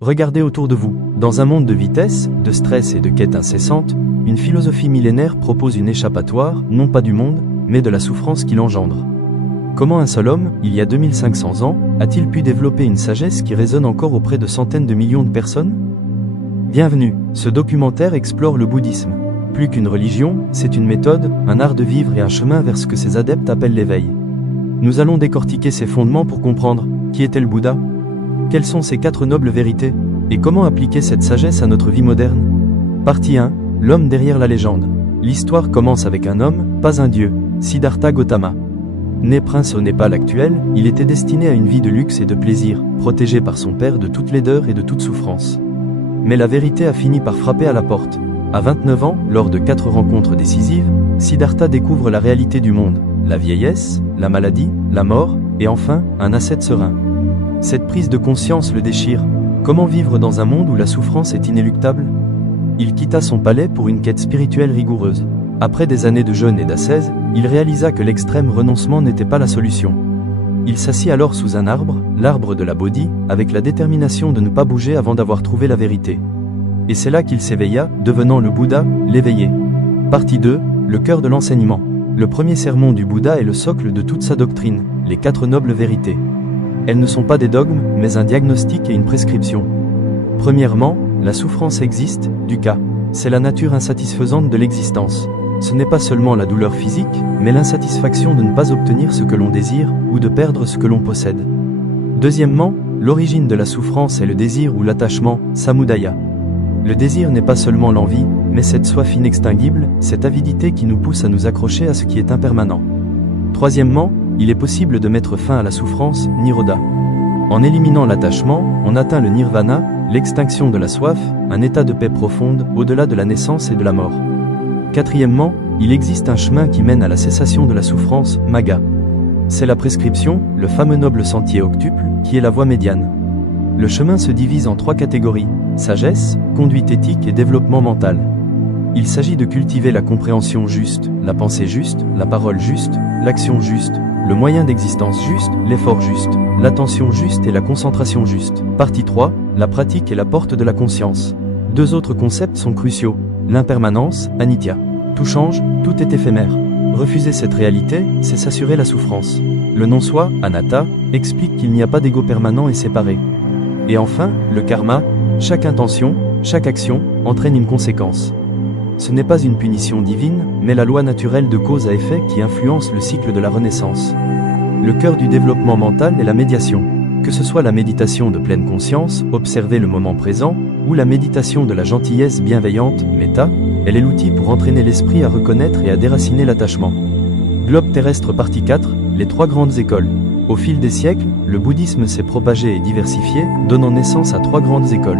Regardez autour de vous. Dans un monde de vitesse, de stress et de quête incessante, une philosophie millénaire propose une échappatoire, non pas du monde, mais de la souffrance qu'il engendre. Comment un seul homme, il y a 2500 ans, a-t-il pu développer une sagesse qui résonne encore auprès de centaines de millions de personnes? Bienvenue, ce documentaire explore le bouddhisme. Plus qu'une religion, c'est une méthode, un art de vivre et un chemin vers ce que ses adeptes appellent l'éveil. Nous allons décortiquer ses fondements pour comprendre qui était le Bouddha, quelles sont ses 4 nobles vérités, et comment appliquer cette sagesse à notre vie moderne. Partie 1, l'homme derrière la légende. L'histoire commence avec un homme, pas un dieu, Siddhartha Gautama. Né prince au Népal actuel, il était destiné à une vie de luxe et de plaisir, protégé par son père de toute laideur et de toute souffrance. Mais la vérité a fini par frapper à la porte. À 29 ans, lors de 4 rencontres décisives, Siddhartha découvre la réalité du monde, la vieillesse, la maladie, la mort, et enfin, un ascète serein. Cette prise de conscience le déchire. Comment vivre dans un monde où la souffrance est inéluctable? Il quitta son palais pour une quête spirituelle rigoureuse. Après des années de jeûne et d'ascèse, il réalisa que l'extrême renoncement n'était pas la solution. Il s'assit alors sous un arbre, l'arbre de la Bodhi, avec la détermination de ne pas bouger avant d'avoir trouvé la vérité. Et c'est là qu'il s'éveilla, devenant le Bouddha, l'éveillé. Partie 2, le cœur de l'enseignement. Le premier sermon du Bouddha est le socle de toute sa doctrine, les 4 nobles vérités. Elles ne sont pas des dogmes, mais un diagnostic et une prescription. Premièrement, la souffrance existe, dukkha. C'est la nature insatisfaisante de l'existence. Ce n'est pas seulement la douleur physique, mais l'insatisfaction de ne pas obtenir ce que l'on désire, ou de perdre ce que l'on possède. Deuxièmement, l'origine de la souffrance est le désir ou l'attachement, samudaya. Le désir n'est pas seulement l'envie, mais cette soif inextinguible, cette avidité qui nous pousse à nous accrocher à ce qui est impermanent. Troisièmement, il est possible de mettre fin à la souffrance, nirodha. En éliminant l'attachement, on atteint le nirvana, l'extinction de la soif, un état de paix profonde, au-delà de la naissance et de la mort. Quatrièmement, il existe un chemin qui mène à la cessation de la souffrance, magga. C'est la prescription, le fameux noble sentier octuple, qui est la voie médiane. Le chemin se divise en 3 catégories, sagesse, conduite éthique et développement mental. Il s'agit de cultiver la compréhension juste, la pensée juste, la parole juste, l'action juste, le moyen d'existence juste, l'effort juste, l'attention juste et la concentration juste. Partie 3, la pratique est la porte de la conscience. 2 autres concepts sont cruciaux, l'impermanence, anitya. Tout change, tout est éphémère. Refuser cette réalité, c'est s'assurer la souffrance. Le non-soi, anatta, explique qu'il n'y a pas d'ego permanent et séparé. Et enfin, le karma, chaque intention, chaque action, entraîne une conséquence. Ce n'est pas une punition divine, mais la loi naturelle de cause à effet qui influence le cycle de la renaissance. Le cœur du développement mental est la médiation. Que ce soit la méditation de pleine conscience, observer le moment présent, ou la méditation de la gentillesse bienveillante, metta, elle est l'outil pour entraîner l'esprit à reconnaître et à déraciner l'attachement. Globe terrestre partie 4, les 3 grandes écoles. Au fil des siècles, le bouddhisme s'est propagé et diversifié, donnant naissance à 3 grandes écoles.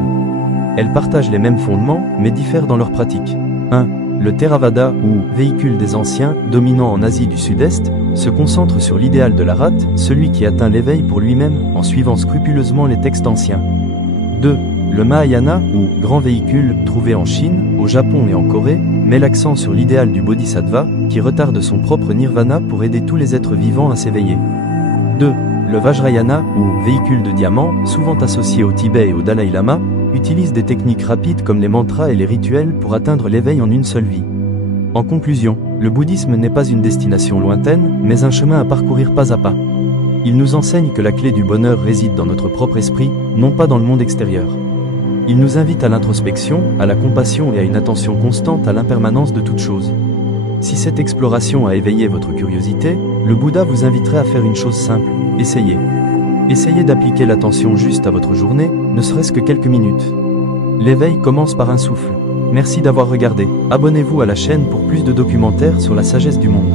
Elles partagent les mêmes fondements, mais diffèrent dans leur pratique. 1. Le Theravada, ou véhicule des anciens, dominant en Asie du Sud-Est, se concentre sur l'idéal de l'Arhat, celui qui atteint l'éveil pour lui-même, en suivant scrupuleusement les textes anciens. 2. Le Mahayana, ou grand véhicule, trouvé en Chine, au Japon et en Corée, met l'accent sur l'idéal du Bodhisattva, qui retarde son propre nirvana pour aider tous les êtres vivants à s'éveiller. 2. Le Vajrayana, ou véhicule de diamant, souvent associé au Tibet et au Dalai Lama, utilise des techniques rapides comme les mantras et les rituels pour atteindre l'éveil en une seule vie. En conclusion, le bouddhisme n'est pas une destination lointaine, mais un chemin à parcourir pas à pas. Il nous enseigne que la clé du bonheur réside dans notre propre esprit, non pas dans le monde extérieur. Il nous invite à l'introspection, à la compassion et à une attention constante à l'impermanence de toute chose. Si cette exploration a éveillé votre curiosité, le Bouddha vous inviterait à faire une chose simple, essayez. Essayez d'appliquer l'attention juste à votre journée, ne serait-ce que quelques minutes. L'éveil commence par un souffle. Merci d'avoir regardé. Abonnez-vous à la chaîne pour plus de documentaires sur la sagesse du monde.